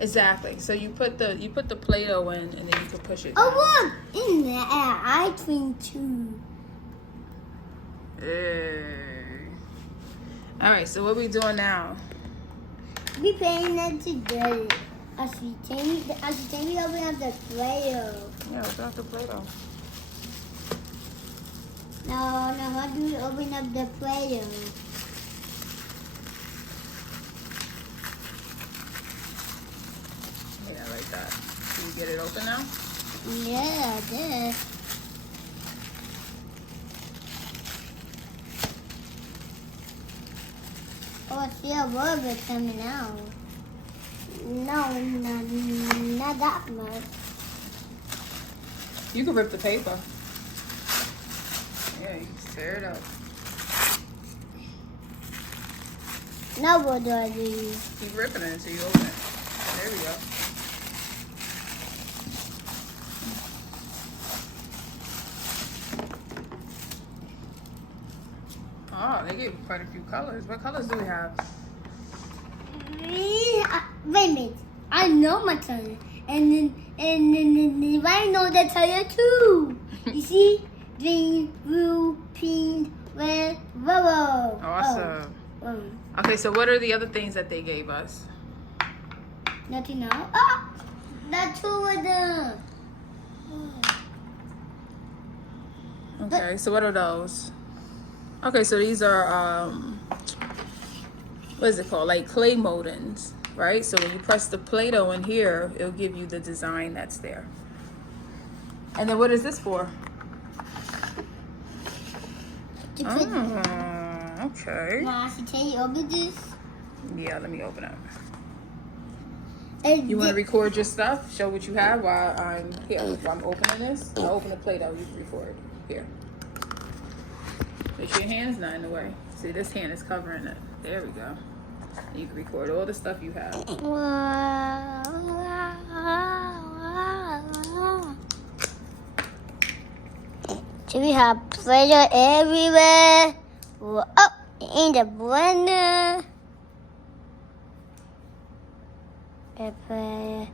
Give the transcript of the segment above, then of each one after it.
Exactly. So you put the Play-doh in, and then you can push it down. Oh, look! In there, I clean too. All right. So what we doing now? We playing that together. I should change open up the Play-doh. Yeah, open up the Play-doh. No, how do we open up the Play-doh? Yeah, like that. Can you get it open now? Yeah, I did. Oh, I see a rubber coming out. No, not that much. You can rip the paper. Yeah, you can tear it up. Now what do I do? Keep ripping it until you open it. There we go. Oh, they gave quite a few colors. What colors do we have? Wait a minute. I know my color. And then I know the color too. You see? Green, blue, pink, red, yellow. Awesome. Oh. Okay, so what are the other things that they gave us? Nothing now. Ah! That's two of them. Okay, so what are those? Okay, so these are, what is it called? Like clay moldings, right? So when you press the Play-doh in here, it'll give you the design that's there. And then what is this for? Okay. Mom, can you open this? Yeah, let me open it. And You want to record your stuff? Show what you have while I'm here. While I'm opening this. I'll open the Play-doh. You record here. Make sure your hand's not in the way. See, this hand is covering it. There we go. You can record all the stuff you have. So we have Play-doh everywhere. Oh, in the blender. Everywhere.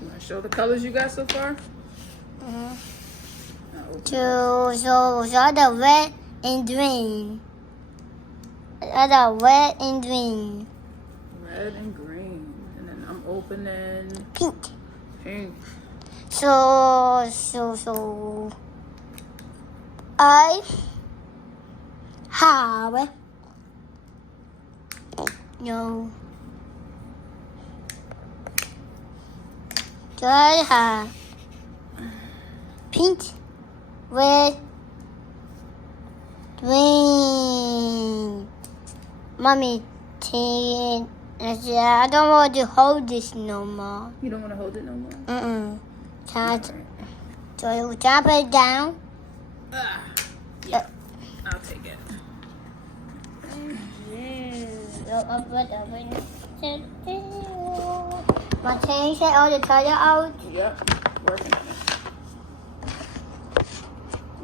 You want to show the colors you got so far? So the red and green. The red and green. Red and green. And then I'm opening Pink. pink. So I have no. So I have pink, red, green. Mommy, I don't want to hold this no more. You don't want to hold it no more? So you drop it down. Yeah, I'll take it. My change all the color out. Yep, working on it.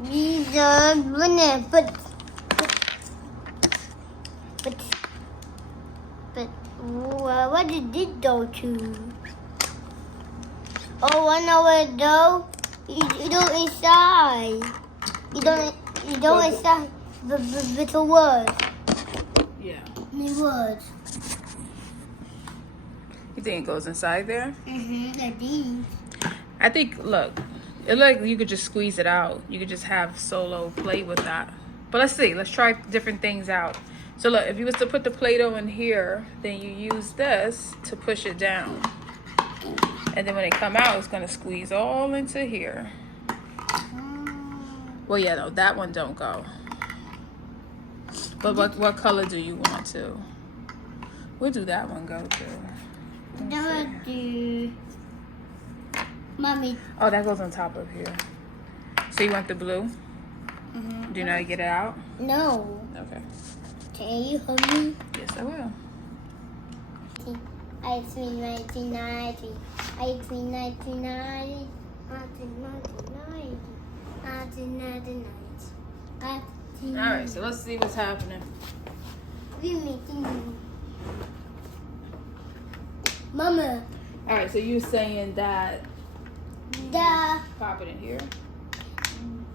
These are blended, but what did this go to? Oh, I know where it go. You do inside. You don't inside the words. Yeah. The words. You think it goes inside there? The D. I think, look, it like you could just squeeze it out. You could just have Solo play with that. But let's see. Let's try different things out. So look, if you was to put the Play-doh in here, then you use this to push it down. And then when it come out, it's going to squeeze all into here. Well, yeah, no, that one don't go. But what color do you want to? Where do that one go to? That would do. Mommy. Oh, that goes on top of here. So you want the blue? Do you know how to get it out? No. Okay. Can you hold me? Yes, I will. I 1990. I 1990. All right, so let's see what's happening. Mama, All right, so you're saying that pop it in here.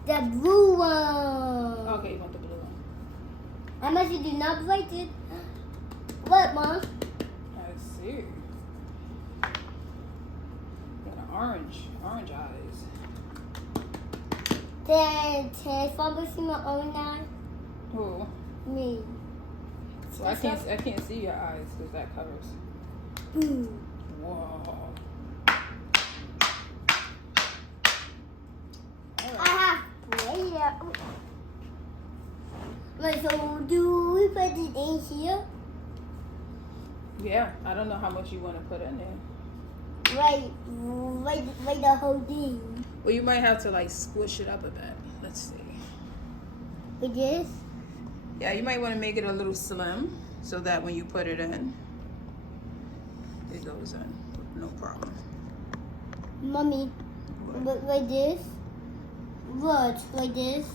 the blue one. Okay, you want the blue one. I must do not break it. What, Mom? I see. Got an orange eyes. Then Father see my own eye. Who? Me. So I can't see your eyes because that covers. Boo. Whoa. I have Play-doh. Like, so do we put it in here? Yeah, I don't know how much you want to put in there. Right the whole thing. Well, you might have to like squish it up a bit. Let's see. With this? Yeah, you might want to make it a little slim so that when you put it in, it goes in. No problem. Mommy, like this? What? Like this?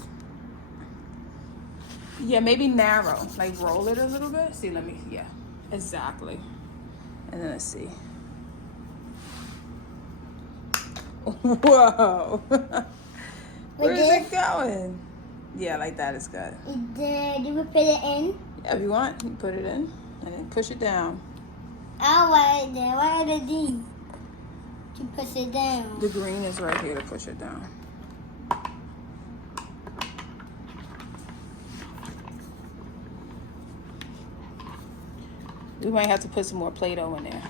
Yeah, maybe narrow. Like roll it a little bit. See, yeah, exactly. And then let's see. Whoa. Where is it going? Yeah, like that is good. Do we put it in? Yeah, if you want, you put it in and then push it down. Alright, then what are the D? To push it down. The green is right here to push it down. We might have to put some more Play-doh in there.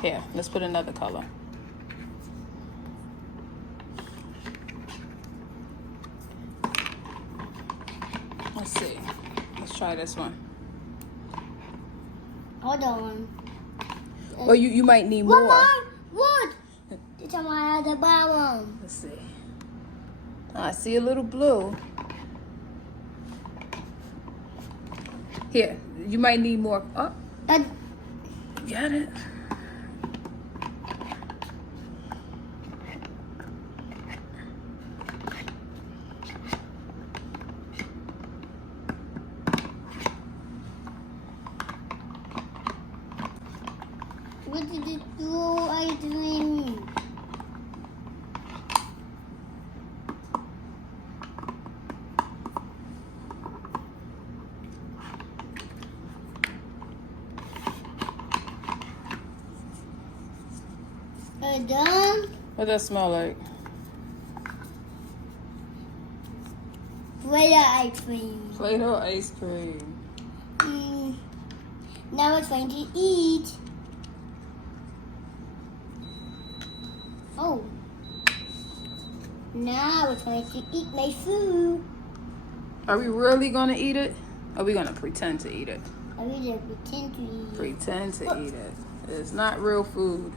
Here, let's put another color. Let's see. Let's try this one. Hold on. Or you might need more. What? It's on my other bottom. Let's see. I see a little blue. Here, you might need more. Oh, got it. What did it do? I dream. Done. What does that smell like? Play-doh ice cream. Play-doh ice cream. Now we're trying to eat. Oh. Now we're trying to eat my food. Are we really gonna eat it? Or are we gonna pretend to eat it? I really pretend to eat. Pretend to eat it. It's not real food.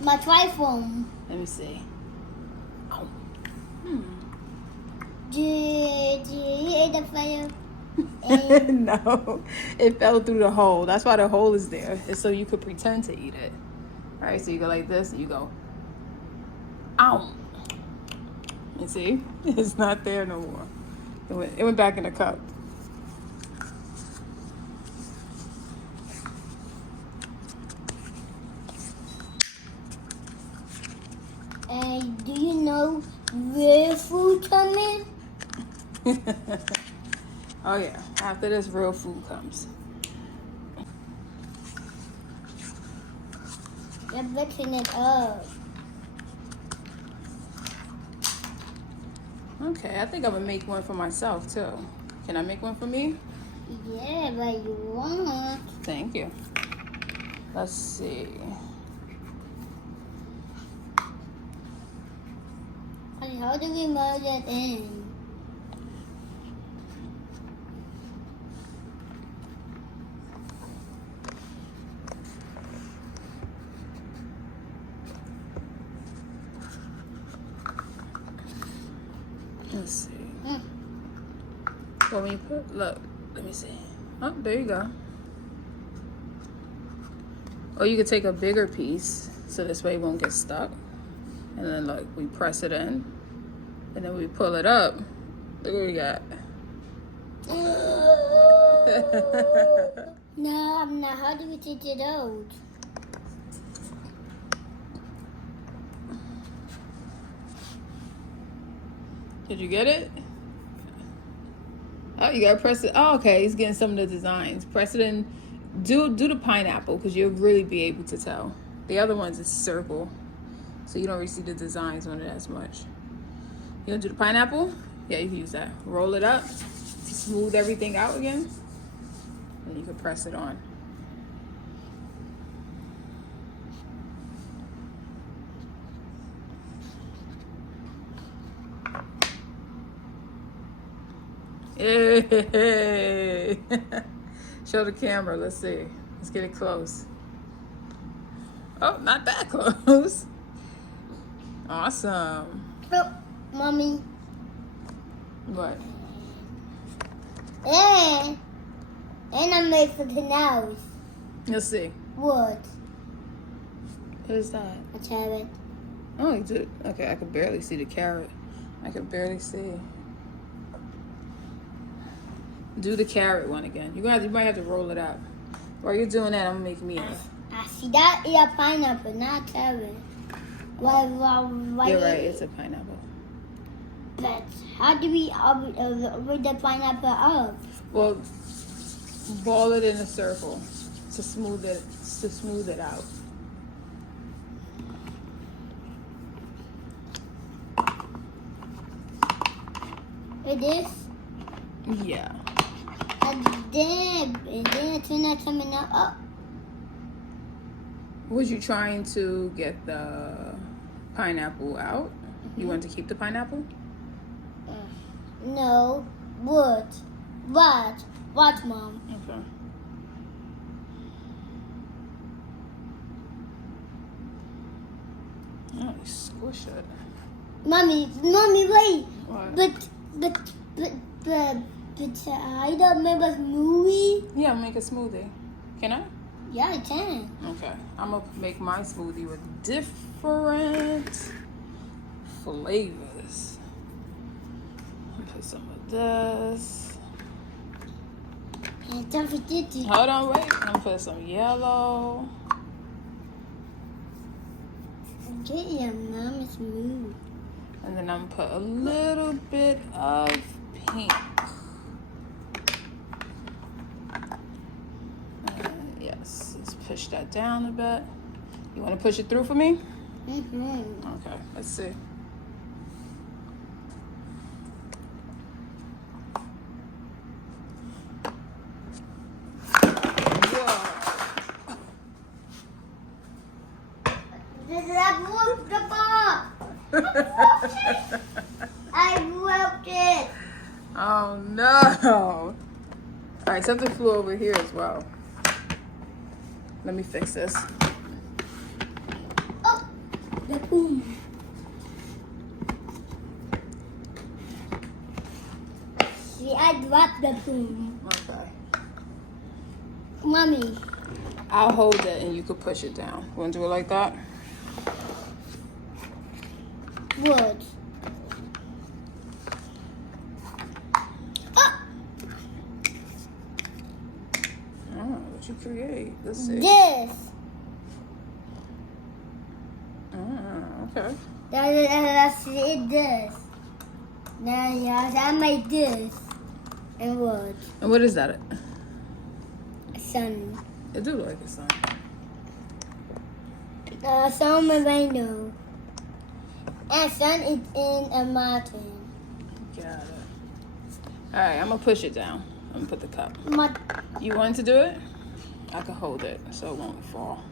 My trifle. Let me see. Oh. Did you eat the fire? No, it fell through the hole. That's why the hole is there. It's so you could pretend to eat it. All right, so you go like this and you go, ow. You see? It's not there no more. It went back in the cup. Do you know where food comes in? Oh yeah, after this real food comes. You're mixing it up. Okay, I think I'm gonna make one for myself too. Can I make one for me? Yeah, but you want. Thank you. Let's see. How do we merge it in? Let's see. Well, when you put, look, let me see. Oh, there you go. Or you could take a bigger piece so this way it won't get stuck. And then look, we press it in. And then we pull it up. Look what we got. No, I'm not. How do we take it out? Did you get it? Oh, you gotta press it. Oh, okay. He's getting some of the designs. Press it in. Do the pineapple because you'll really be able to tell. The other ones is circle, so you don't really see the designs on it as much. You gonna do the pineapple? Yeah, you can use that. Roll it up to smooth everything out again, and you can press it on. Hey. Show the camera. Let's see. Let's get it close. Oh, not that close. Awesome. Oh, Mommy. What? And I made for the nose. Let's see. What? What is that? A carrot. Oh, you did. Okay, I could barely see the carrot. I could barely see. Do the carrot one again. You might have to roll it up. While you're doing that, I'm gonna make me. I see that is a pineapple, not carrot. Why? You're right. It's a pineapple. But how do we with the pineapple up? Well, ball it in a circle to smooth it out. It is. Yeah. And then it's not coming out. Oh. Was you trying to get the pineapple out? You want to keep the pineapple? No. What? What, Mom? Okay. Oh, you squish it. Mommy, wait. What? But I don't remember movie. Yeah, make a smoothie. Can I? Yeah, I can. Okay. I'm gonna make my smoothie with different flavors. I'll put some of this. And don't forget to. Hold on, wait. I'm gonna put some yellow. Get your mama's move. And then I'm gonna put a little bit of pink. Yes, let's push that down a bit. You want to push it through for me? Mm-hmm. Okay, let's see. I broke it. Oh no! All right, something flew over here as well. Let me fix this. Oh, the boom. See, I dropped the boom. Okay. Mommy. I'll hold it and you can push it down. Want to do it like that? What? What you create? Let's see. This. Okay. That's it. This. Now, yes, I made this. And what? And what is that? A sun. It do look like a sun. Sun and rainbow. And sun is in a mountain. Got it. All right, I'm gonna push it down. I'm gonna put the cup. You want to do it? I can hold it so it won't fall.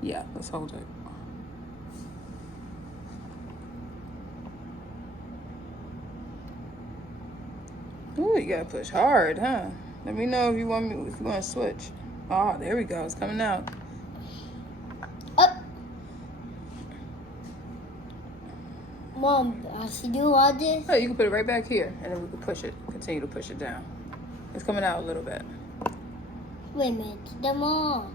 Yeah, let's hold it. Ooh, you gotta push hard, huh? Let me know if you want to switch. Oh, there we go. It's coming out. Up. Mom, I should do all this. Oh, you can put it right back here, and then we can push it. Continue to push it down. It's coming out a little bit. Wait a minute. The mom.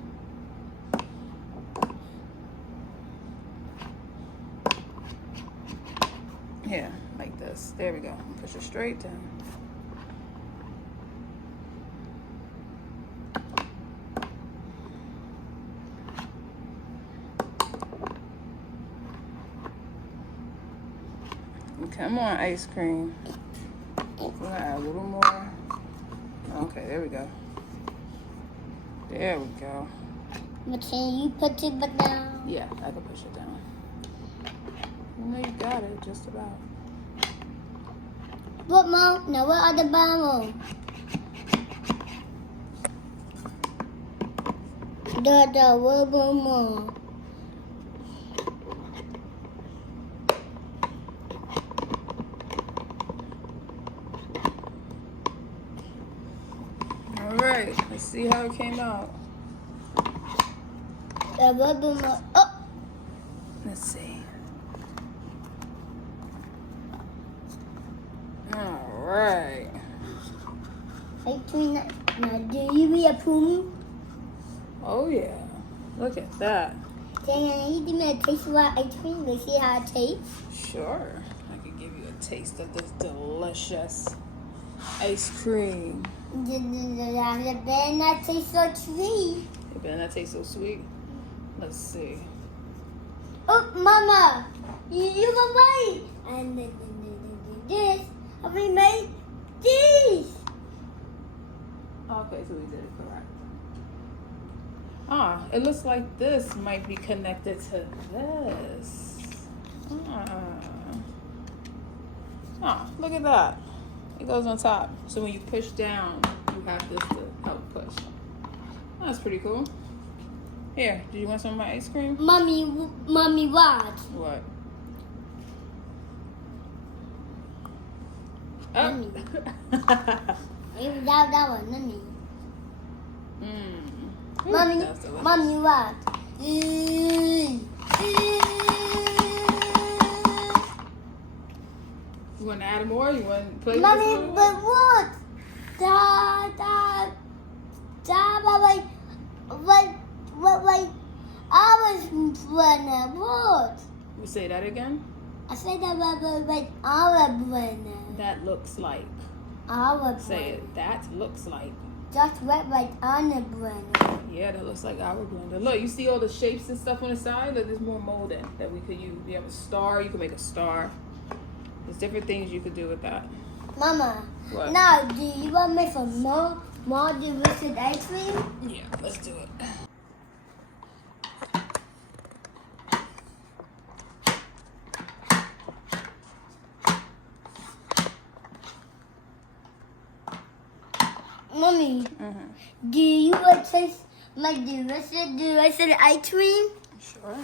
Here, like this. There we go. Push it straight down. Come on, ice cream. We're gonna add a little more. Okay, there we go. There we go. But can you put it down? Yeah, I can push it down. You know you got it, just about. What, Mom? Now what other bottle? What more? All right, let's see how it came out. What more? Oh! Let's see. All right. Now, do you reapprove? Oh yeah, look at that. Can you give me a taste of our ice cream? Let's see how it tastes. Sure, I can give you a taste of this delicious ice cream. The better not taste so sweet. It better not taste so sweet. Let's see. Oh, Mama, you were right. And then this, we made this. Okay, so we did it correct. Ah, it looks like this might be connected to this. Ah, look at that. It goes on top. So when you push down, you have this to help push. That's pretty cool. Here, do you want some of my ice cream? Mommy, what? What? Mommy. That one, Mommy. Mommy, what? You want to add more? You want to play with Mommy, this? but what? Wait. I was running. What? You say that again? I said that I was running. That looks like. I was Say it. That looks like. just right on the blender. Yeah, that looks like our blender. Look, you see all the shapes and stuff on the side? Look, there's more molding that we could use. You have a star. You can make a star. There's different things you could do with that. Mama, What? now do you want me for more delicious ice cream? Yeah, let's do it. Mommy, do you want to taste my delicious ice cream? Sure.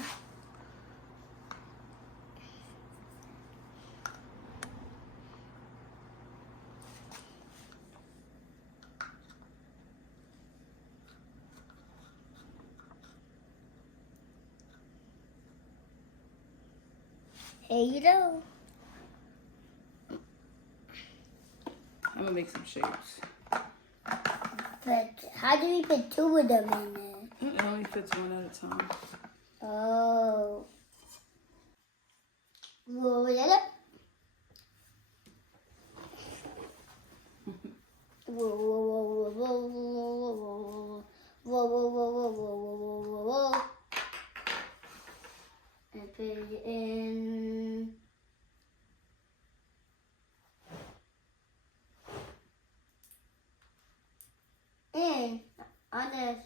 Here you go. I'm gonna make some shapes. But how do we put two of them in there? It only fits one at a time. Oh. Roll it up. And put it in. And on this.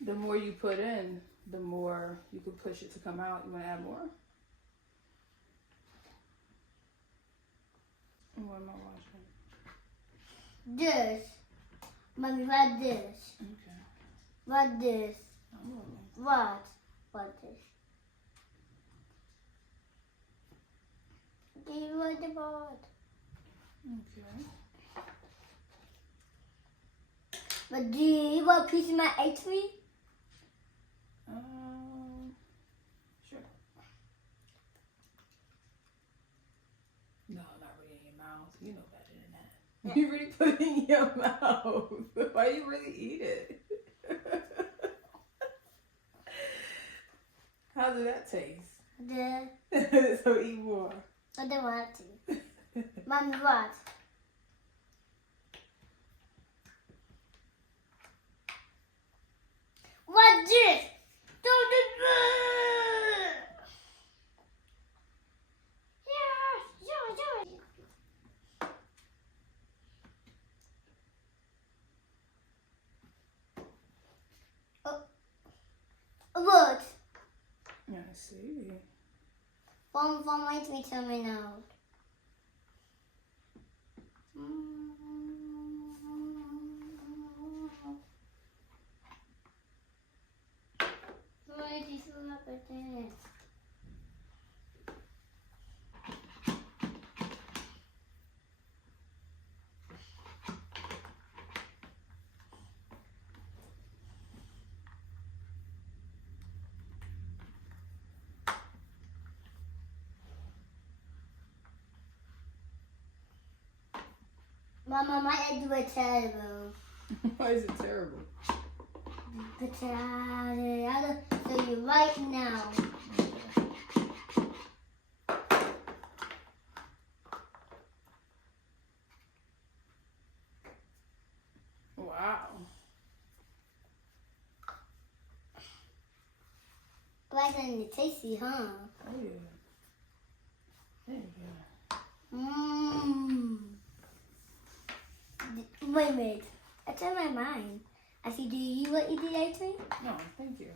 The more you put in, the more you can push it to come out. You want to add more? What am I watching? This. Mommy, what this? Okay. What this? Oh. What this? Do you want the board? Okay. But do you want a piece of my ice cream? Sure. No, not really in your mouth. You know better than that. You really put it in your mouth. Why you really eat it? How did that taste? The So eat more. I don't want to. Mommy, what? What's this? Don't do What? I see. One makes me tell me now. Why did you look at this? Mama, might do it terrible. Why is it terrible? Because I'll show you right now. Wow. Nice and tasty, huh? Oh yeah. There you go. Mmm. Wait a minute. I changed my mind. I see, do you want to eat the ice cream? No, thank you.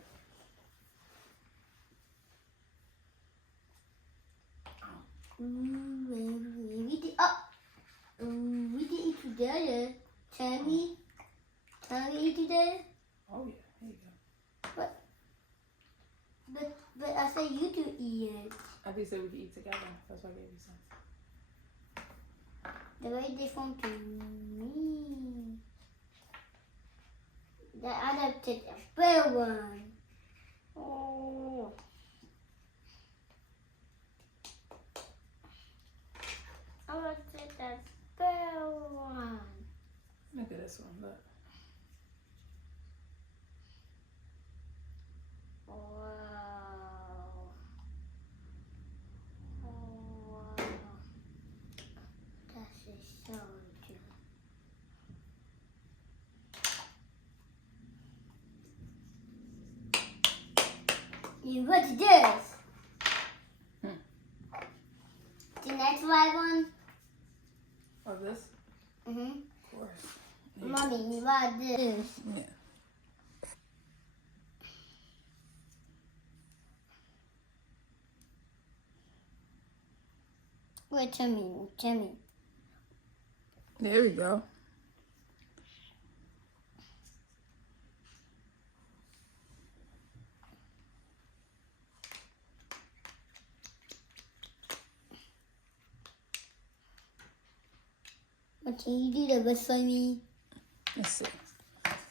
We did eat together. Can we eat together? Oh yeah, there you go. But I said you to eat it. I think said we could eat together. That's why I gave you some. They're very different to me. The other take a better one. Oh. I want to take that better one. Look at this one, look. Wow. Oh, wow. That is so good. What's this? The next right one? Oh, this? Mm-hmm. Of course. Yeah. Mommy, what this? Yeah. Wait, tell me. There we go. What can you do that for me? Let's see.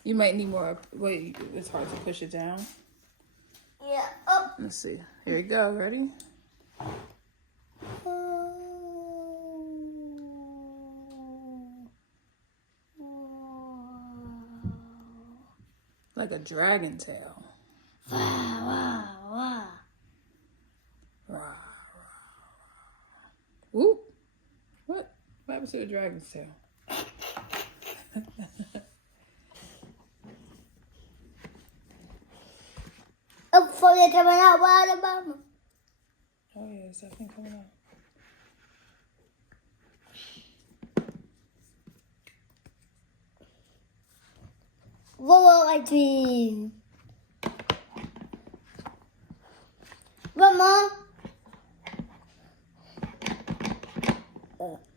You might need more. Wait, it's hard to push it down. Yeah, up. Let's see. Here we go. Ready? Like a dragon tail. Wow. Rah, rah, rah. Whoop. What happened to the dragon's tail? Oh, for you coming out, what about me? Oh yeah, it's definitely coming out. Whoa, I dream. Mama.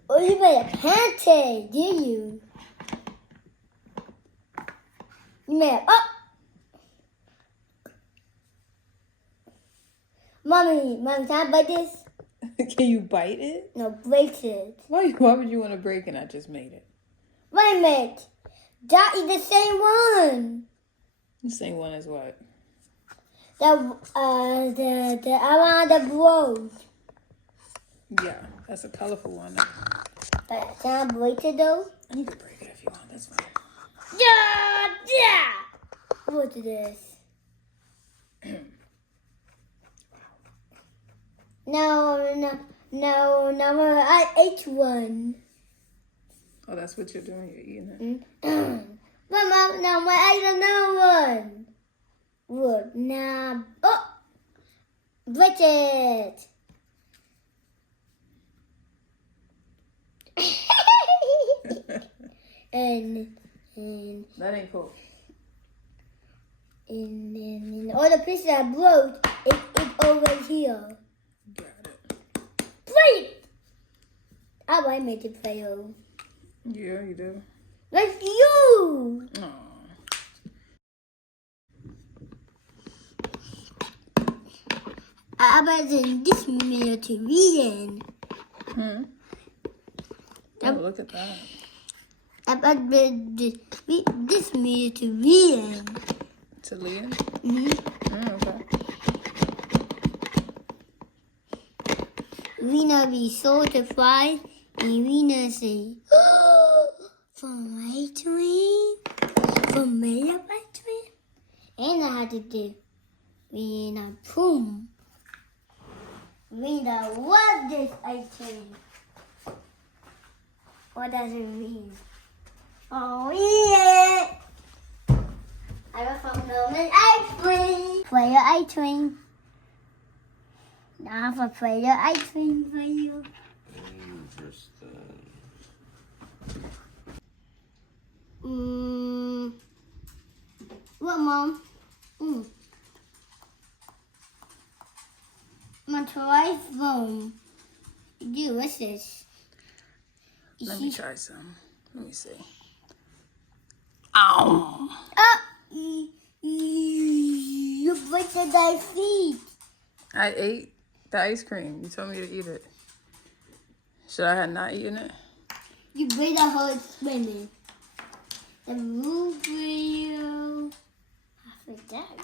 Oh, you made a pancake, did you? You made a, Mommy, can I bite this? Can you bite it? No, break it. Why would you want to break it? I just made it. Wait a minute. That is the same one. The same one as what? The around the road. Yeah, that's a colorful one. But can I break it though? You can break it if you want. That's fine. Yeah. What is this? No, I ate one. Oh, that's what you're doing. You're eating it. Mama, now I ate another one. Look, now. Oh! Bridget! and That ain't cool. and all the pieces I broke, it's over here. Got it. Play! I want to make it play over. Yeah, you do. Like you! Aw. I was in this mirror to read in. Oh, look at that. I was this mirror to read in. To Leah? Mm-hmm. Okay. Rena be so surprised, and Rena say, "From my dream, from my dream," and I had to do Rena boom. Rena love this ice cream. What does it mean? Oh yeah! I got from Norman ice cream. Play your ice cream. Now for play your ice cream for you. What, Mom? My toy phone. Dude, what's this? Let me try some. Let me see. Ow! You put the guy's feet. I ate the ice cream. You told me to eat it. Should I have not eaten it? You made a whole swimming. The roof video. I forgot.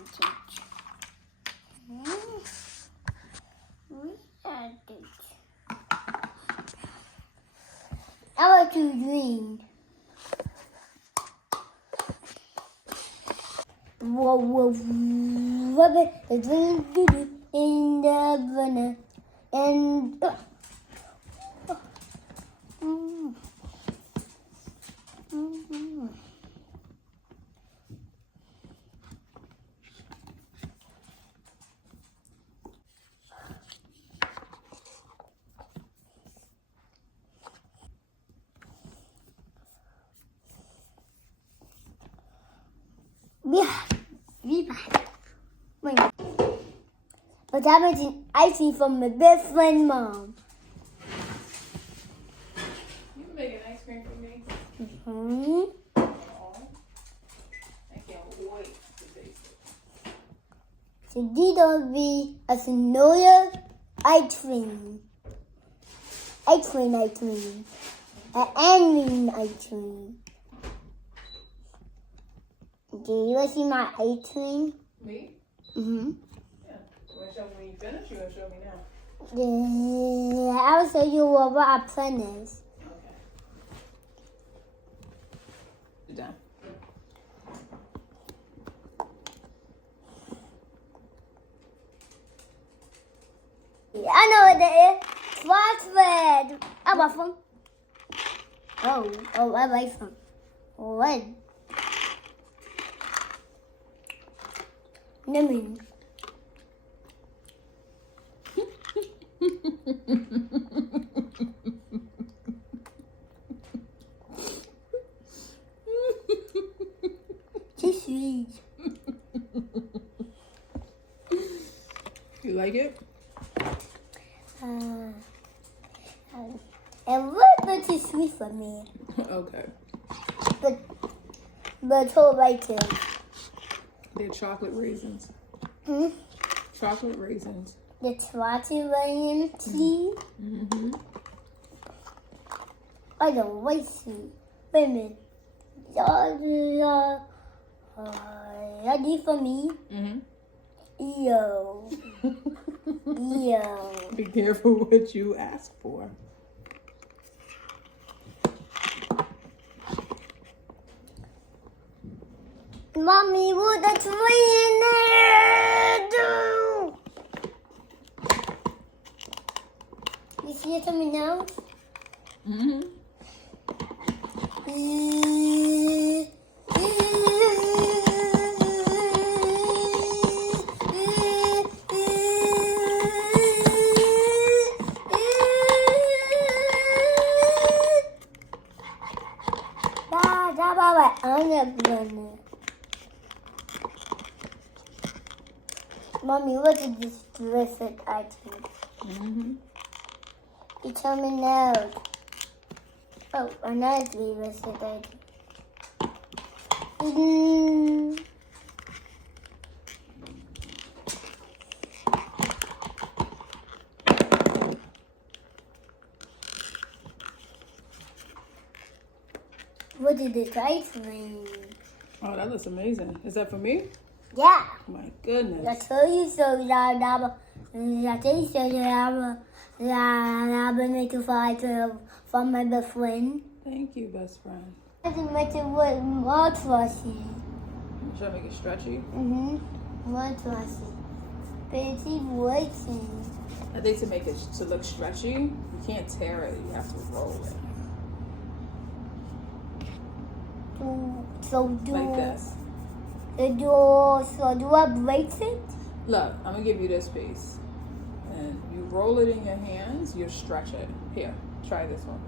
I want to drink. Whoa, rub it, the drink in the banana, and be back. Wait. But that was an icing from my best friend, Mom. You making ice cream for me? Mm-hmm. I can't wait to taste it. So these will be a Sonoya ice cream. Ice cream. An onion ice cream. Do you want to see my ice cream? Me? Mm-hmm. Yeah. You want to show me when you finish or you want to show me now? Yeah, I'll show you what our plan is. Okay. You're done. Yeah, I know what that is. Crossword. I want some. Oh, I like some. What? Lemon. Too sweet. You like it? And what bit too sweet for me? Okay. But it's all right too. They're chocolate raisins. Chocolate raisins. The twatty tea. Mm-hmm. I don't like sweet. Wait a minute. Ready for me? Mm-hmm. Yo. Yo. Be careful what you ask for. Mommy, what the tree in there do? You see it coming now? Mm-hmm. Mommy, what is this terrific item? Mm-hmm. You tell me now. Oh, another terrific item. What is this item? Oh, that looks amazing. Is that for me? Yeah. My goodness. I told you so, I told you so, I've been making fight from my best friend. Thank you, best friend. I think make it what more trusty. Should I make it stretchy? More trusty. But it's working. I think to make it to look stretchy, you can't tear it. You have to roll it. So do Like this. So do I break it? Look, I'm gonna give you this piece. And you roll it in your hands, you stretch it. Here, try this one.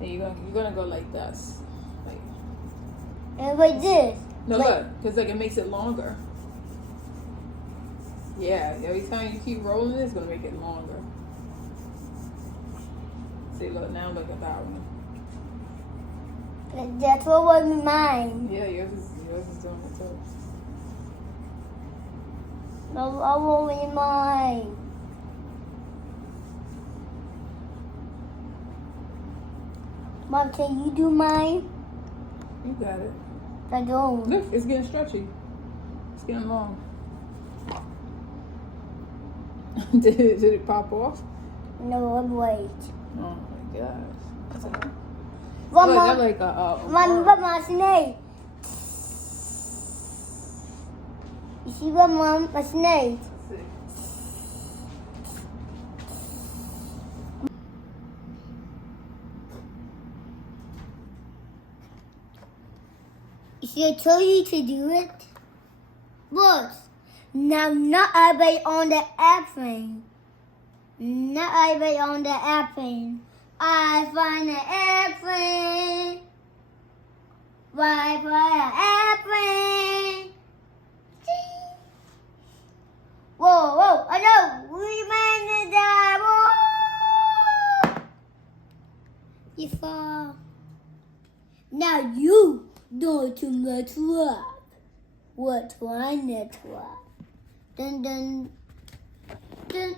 And you're gonna go like this. Like, And like this. no, look, because like it makes it longer. Yeah, every time you keep rolling it, it's gonna make it longer. See, look, now look at that one. That's what was mine. Yeah, yours is doing it too. No, I want mine. Mom, can you do mine? You got it. I don't. Look, it's getting stretchy. It's getting long. did it pop off? No, wait. Oh my gosh. That's a, One look, more. that's like a One worm. more snake. You see one more a snake? You see, I told you to do it. Look. Now, not everybody on the airplane. Not everybody on the airplane. I find an airplane. Why fly an airplane? Whoa, whoa, I know. We made it down. You fall. Now you don't too much up. What one network? Dun dun dun.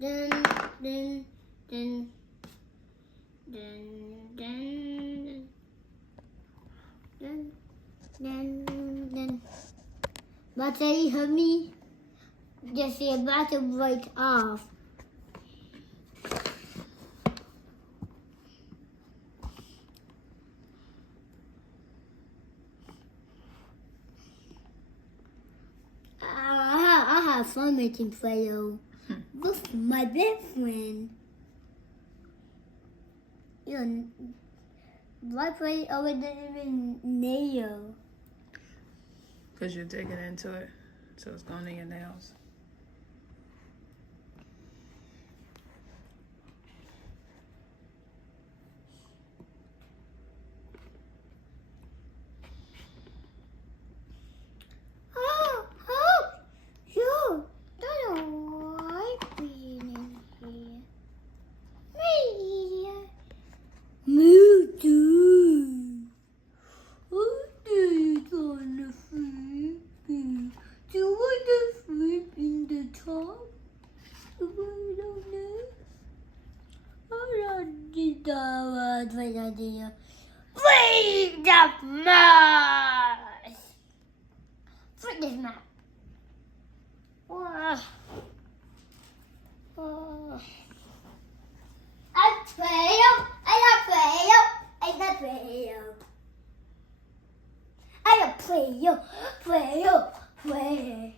Dun dun dun dun dun dun dun dun. Battery hurt me. Just the battery break off. I have fun making Play-doh with my best friend. You know, why play over the nail? Because you're digging into it, so it's going in your nails. Play-doh, Play-doh, Play.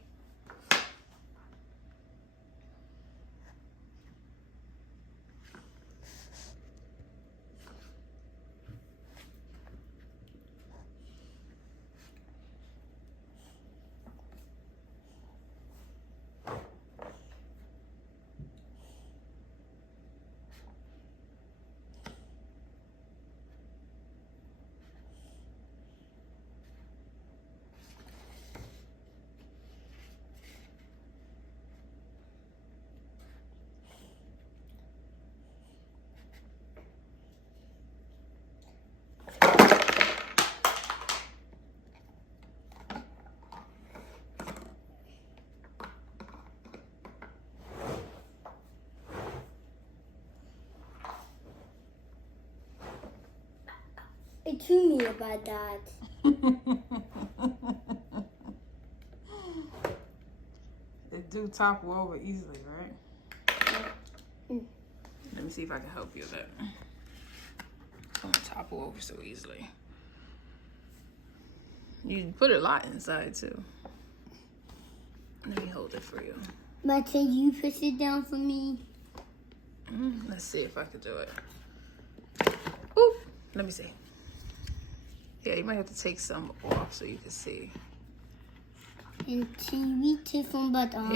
It threw me about that. It do topple over easily, right? Let me see if I can help you with that. It's gonna topple over so easily. You put a lot inside too. Let me hold it for you. But can you push it down for me? Let's see if I can do it. Ooh, let me see. Yeah, you might have to take some off so you can see. And can we take some butt on?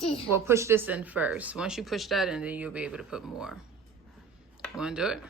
Yeah. Well, push this in first. Once you push that in, then you'll be able to put more. You want to do it?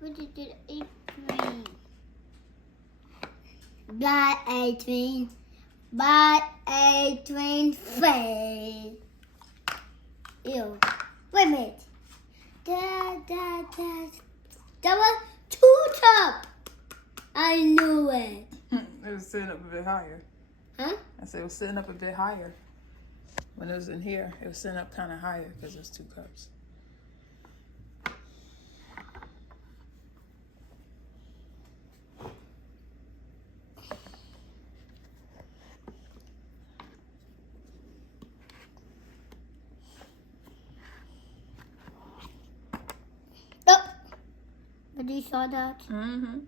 What did it eat green? Bad A-train. Bad A-train face. Ew. Wait a minute. That was too tough. I knew it. It was sitting up a bit higher. Huh? I said it was sitting up a bit higher. When it was in here, it was sitting up kind of higher because it was 2 cups. Oh. But you saw that? Mm-hmm.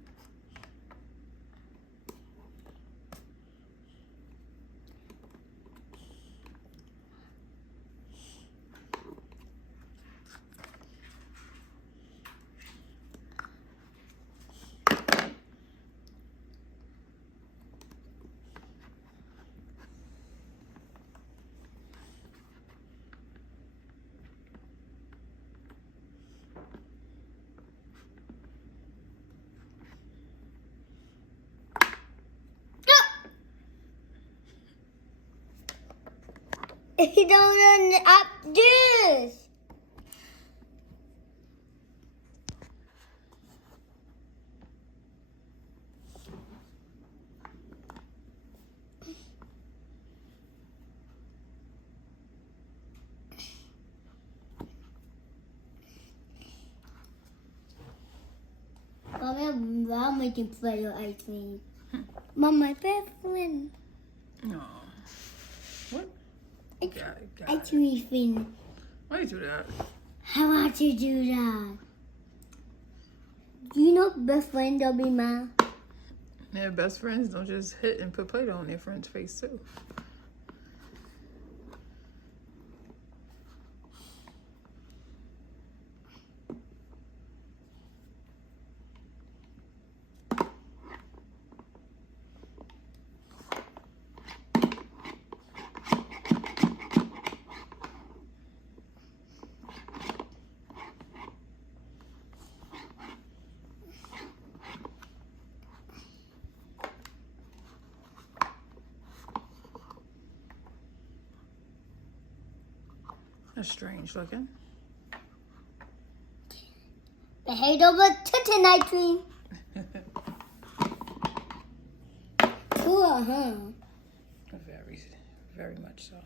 He don't run up this. Mommy, I'm making Play-doh ice cream. Mom, my best friend. No. What? Got it. Ice cream friend. Why you do that? How about you do that? Do you know best friend don't be mine? Yeah, best friends don't just hit and put Play-Doh on their friend's face too. That's strange looking. The head over chicken ice cream. Cool, huh? Very, very much so.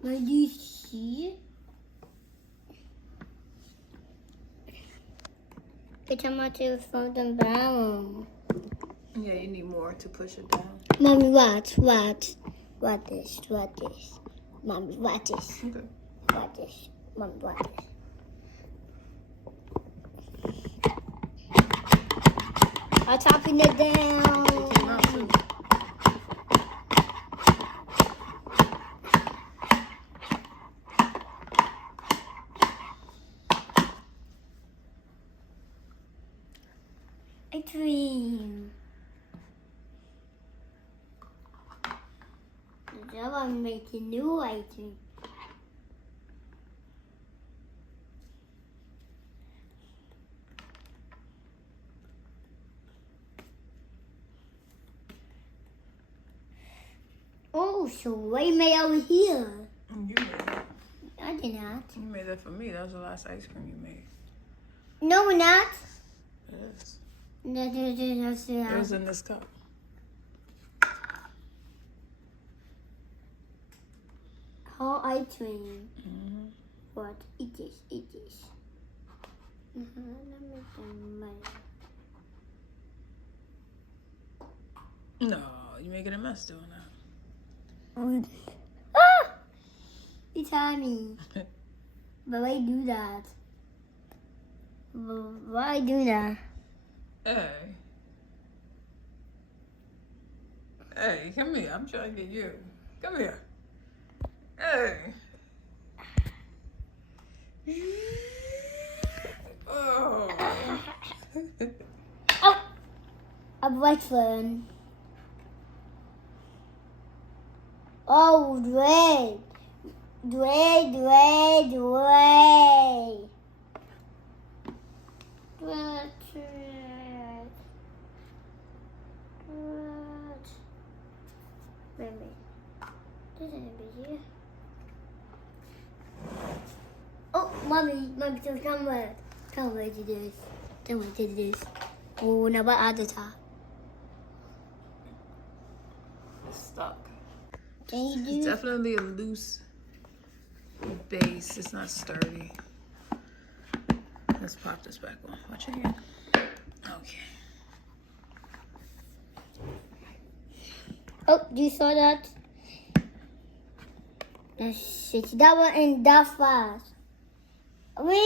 Where do you see? The tomato from the bottom. Yeah, you need more to push it down. Mommy, watch this. Mommy, watch this. Okay. Watch this. Mommy, watch this. I'm chopping it down. It came out too. Ice cream. Now I'm making new ice cream. Oh, so what you made over here? You made it. I did not. You made that for me. That was the last ice cream you made. No, we're not. It is. That's It was in this cup. How ice cream. Mm-hmm. What? Eat this. Let me No, you're making a mess doing that. Ah! You tell me. But why do that? Why do that? Hey. Hey, come here. I'm trying to get you. Come here. Hey. Oh. Oh! A bright one. Oh, red. Wait. This isn't busy. Oh, mommy, come wait to this. Come wait to this. Oh, now what other top? It's stuck. Can you It's do? definitely a loose base. It's not sturdy. Let's pop this back on. Watch your hand. Okay. Oh, you saw that? Let's sit that one and that fast. We